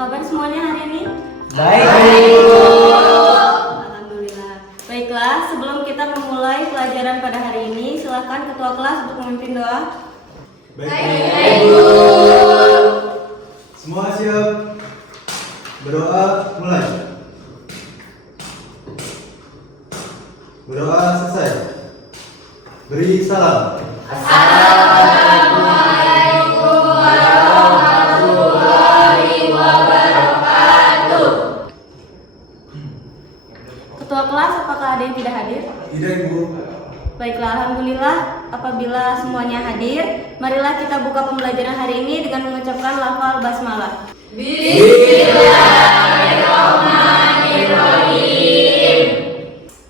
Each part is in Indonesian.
kabar semuanya hari ini? Baik. Alhamdulillah. Baiklah, sebelum kita memulai pelajaran pada hari ini, silakan ketua kelas untuk memimpin doa. Baik. Semua siap? Berdoa mulai. Berdoa selesai. Beri salam. Ketua kelas, apakah ada yang tidak hadir? Tidak, Ibu. Baiklah, alhamdulillah. Apabila semuanya hadir, marilah kita buka pembelajaran hari ini dengan mengucapkan lafal basmalah.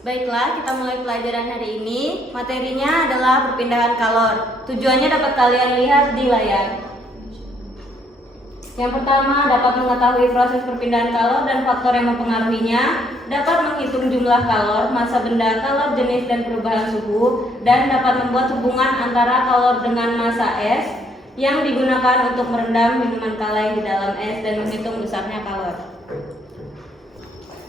Baiklah, kita mulai pelajaran hari ini. Materinya adalah perpindahan kalor. Tujuannya dapat kalian lihat di layar. Yang pertama, dapat mengetahui proses perpindahan kalor dan faktor yang mempengaruhinya, dapat menghitung jumlah kalor, massa benda, kalor jenis dan perubahan suhu, dan dapat membuat hubungan antara kalor dengan massa es yang digunakan untuk merendam minuman kaleng di dalam es dan menghitung besarnya kalor.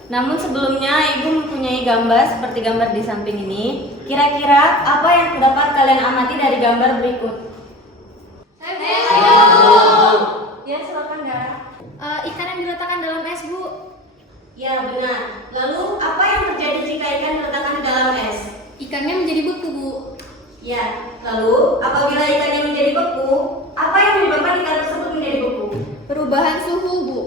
Namun sebelumnya, Ibu mempunyai gambar seperti gambar di samping ini. Kira-kira apa yang dapat kalian amati dari gambar berikut? Ya, silakan Dara. Ikan yang diletakkan dalam es, Bu. Ya, benar. Lalu, apa yang terjadi jika ikan diletakkan di dalam es? Ikannya menjadi beku, Bu. Ya, lalu apabila ikannya menjadi beku, apa yang menyebabkan ikan tersebut menjadi beku? Perubahan suhu, Bu.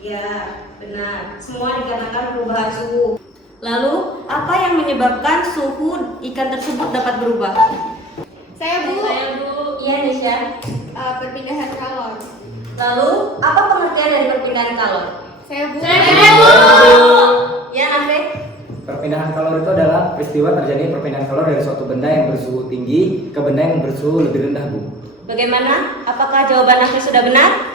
Ya, benar. Semua dikarenakan perubahan suhu. Lalu, apa yang menyebabkan suhu ikan tersebut dapat berubah? Saya, Bu. Iya, Nisha. Perpindahan kalor. Lalu, apa pengertian dari perpindahan kalor? Saya, Bu. Ya, Nafe. Perpindahan kalor itu adalah peristiwa terjadi perpindahan kalor dari suatu benda yang bersuhu tinggi ke benda yang bersuhu lebih rendah, Bu. Bagaimana? Apakah jawaban Nafe sudah benar?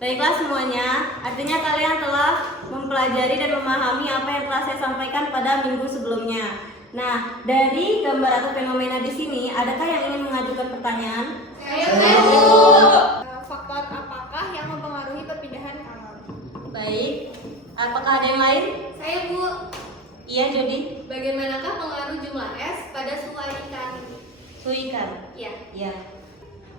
Baiklah semuanya, artinya kalian telah mempelajari dan memahami apa yang telah saya sampaikan pada minggu sebelumnya. Nah, dari gambar atau fenomena di sini, adakah yang ingin mengajukan pertanyaan? Faktor apakah yang mempengaruhi perpindahan kalor? Baik, apakah ada yang lain? Saya, Bu. Iya, Jody. Bagaimanakah pengaruh jumlah es pada suhu ikan? Suhu ikan. Ya. Ya.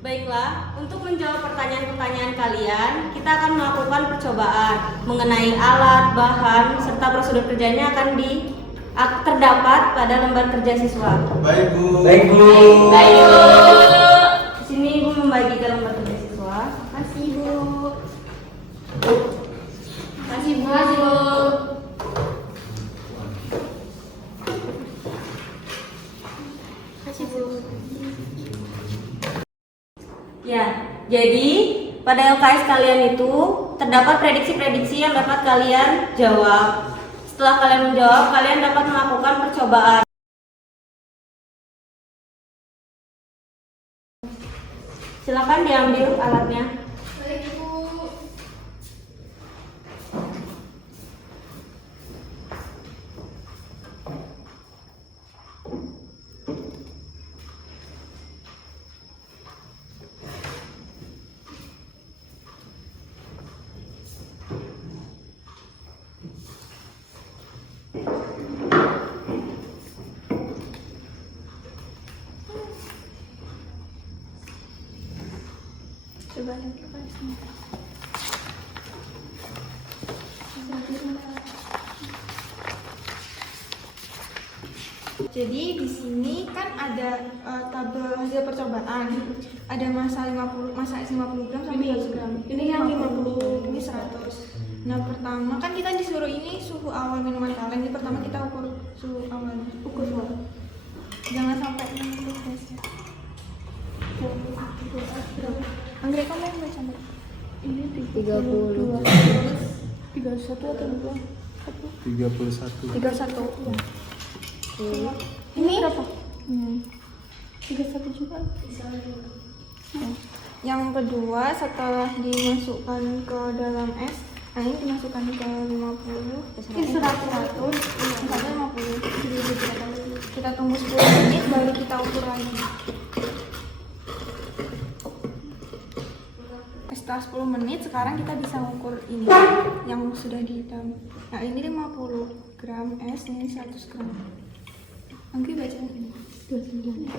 Baiklah, untuk menjawab pertanyaan-pertanyaan kalian, kita akan melakukan percobaan mengenai alat, bahan, serta prosedur kerjanya akan terdapat pada lembar kerja siswa. Baik, Bu. Baik, Bu. Di sini Ibu membagikan lembar kerja siswa. Makasih, Bu. Makasih, Bu. Makasih, Bu. Ya, jadi pada LKS kalian itu terdapat prediksi-prediksi yang dapat kalian jawab. Setelah kalian menjawab, kalian dapat melakukan percobaan. Silakan diambil alatnya. Baik, Bu. Coba lihat kertasnya. Jadi di sini kan ada tabel hasil percobaan. Ada massa 50, massa es 50 gram sampai 100 gram. Ini yang 50, ini 100. Nah, pertama kan kita disuruh ini suhu awal minuman kaleng. Jadi pertama kita ukur suhu awal. Ukur suhu. Jangan sampai 60 guys ya. Anggrek kamu yang baca Mbak? Ini 32. 31 atau 2? 31. 31. Ini berapa? 31 juga. Yang kedua setelah dimasukkan ke dalam es, nah ini dimasukkan ke 50, 100, misalnya 50. Kita tunggu 10 menit baru kita ukur lagi. Es setelah 10 menit sekarang kita bisa mengukur ini yang sudah dihitam. Nah ini 50 gram es, ini 100 gram. Anggi baca ini 29.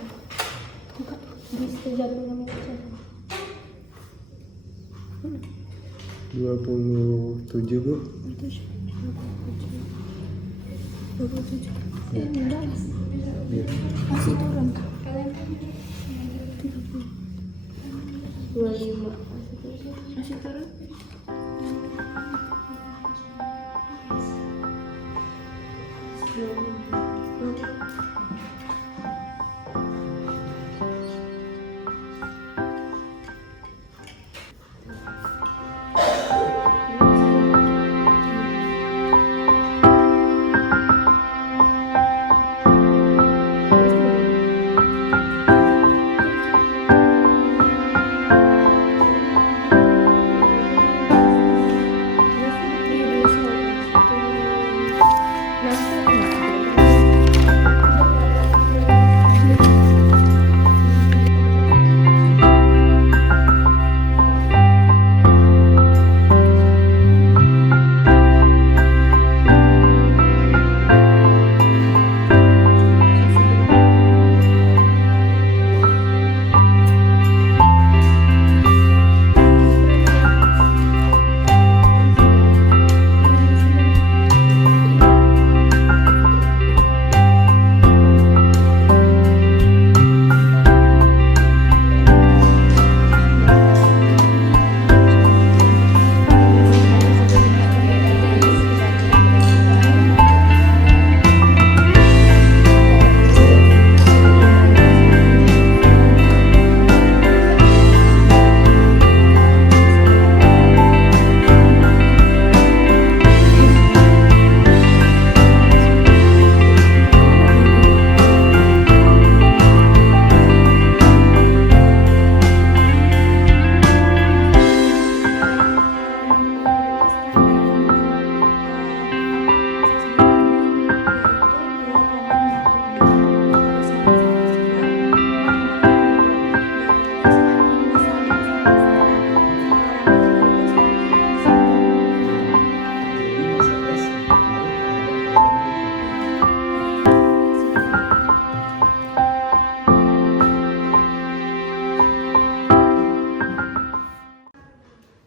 Buka di 36 menit saja. 27 Bu. 27. Enggak. Iya. Masih turun. 25. Masih turun.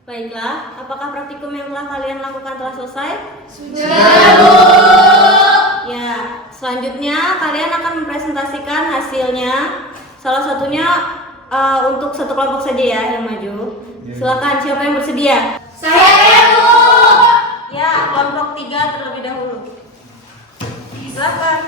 Baiklah, apakah praktikum yang telah kalian lakukan telah selesai? Sudah, Bu. Ya, selanjutnya kalian akan mempresentasikan hasilnya. Salah satunya untuk satu kelompok saja ya yang maju. Silakan, siapa yang bersedia? Saya, Bu. Ya, kelompok 3 terlebih dahulu. Silakan.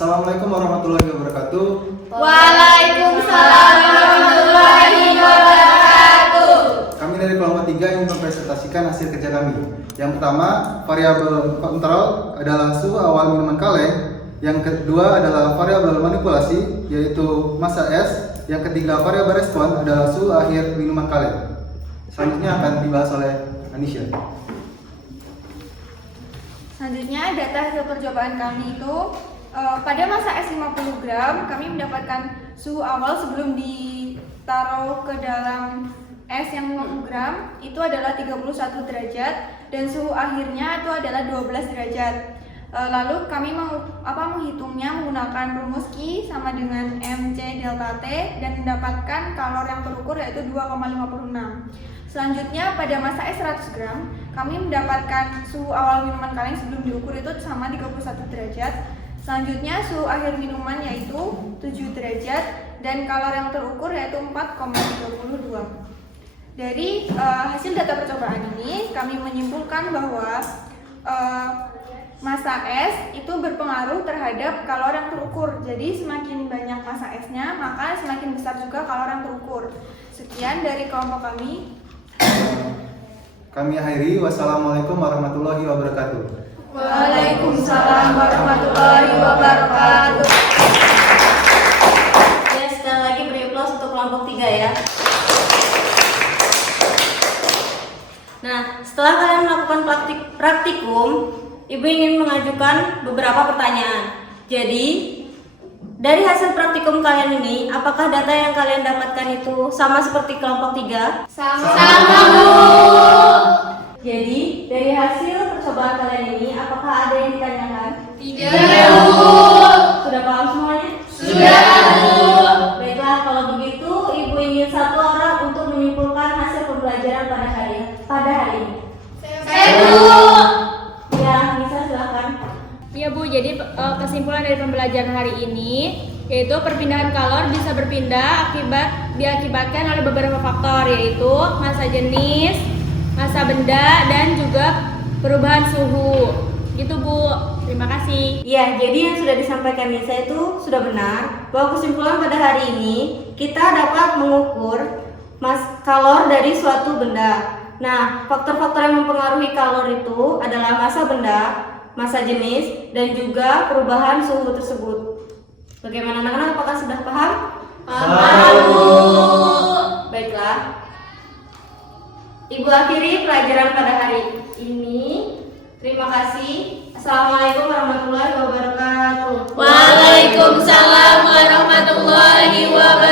Assalamualaikum warahmatullahi wabarakatuh. Waalaikumsalam warahmatullahi wabarakatuh. Kami dari kelompok 3 ingin mempresentasikan hasil kerja kami. Yang pertama, variabel kontrol adalah suhu awal minuman kaleng. Yang kedua adalah variabel manipulasi, yaitu massa es. Yang ketiga, variabel respon adalah suhu akhir minuman kaleng. Selanjutnya akan dibahas oleh Anisha. Selanjutnya data hasil percobaan kami itu pada masa es 50 gram kami mendapatkan suhu awal sebelum ditaruh ke dalam es yang 50 gram itu adalah 31 derajat dan suhu akhirnya itu adalah 12 derajat. Lalu kami menghitungnya menggunakan rumus Q sama dengan MC delta T dan mendapatkan kalor yang terukur yaitu 2,56. Selanjutnya pada masa es 100 gram kami mendapatkan suhu awal minuman kaleng sebelum diukur itu sama 31 derajat. Selanjutnya suhu akhir minuman yaitu 7 derajat dan kalor yang terukur yaitu 4,32. Dari hasil data percobaan ini kami menyimpulkan bahwa massa es itu berpengaruh terhadap kalor yang terukur. Jadi semakin banyak massa esnya maka semakin besar juga kalor yang terukur. Sekian dari kelompok kami. Kami akhiri. Wassalamualaikum warahmatullahi wabarakatuh. Waalaikumsalam warahmatullahi wabarakatuh. Ya, sekali lagi beri aplaus untuk kelompok 3 ya. Nah, setelah kalian melakukan praktikum, Ibu ingin mengajukan beberapa pertanyaan. Jadi, dari hasil praktikum kalian ini, apakah data yang kalian dapatkan itu sama seperti kelompok 3? Sama, Bu. Jadi, dari hasil percobaan kalian ini, apakah ada yang ditanyakan? Tidak, Bu. Sudah paham semuanya? Sudah, Bu. Baiklah, kalau begitu, Ibu ingin satu orang untuk menyimpulkan hasil pembelajaran pada hari ini. Saya, Bu. Ya, bisa silakan. Ya Bu, jadi kesimpulan dari pembelajaran hari ini yaitu perpindahan kalor bisa berpindah diakibatkan oleh beberapa faktor, yaitu massa jenis, massa benda, dan juga perubahan suhu. Gitu Bu, terima kasih. Ya, jadi yang sudah disampaikan Nisa itu sudah benar, bahwa kesimpulan pada hari ini kita dapat mengukur kalor dari suatu benda. Nah, faktor-faktor yang mempengaruhi kalor itu adalah massa benda, massa jenis, dan juga perubahan suhu tersebut. Bagaimana anak-anak, apakah sudah paham? Paham, Bu. Baiklah. Ibu akhiri pelajaran pada hari ini. Terima kasih. Assalamualaikum warahmatullahi wabarakatuh. Waalaikumsalam warahmatullahi wabarakatuh.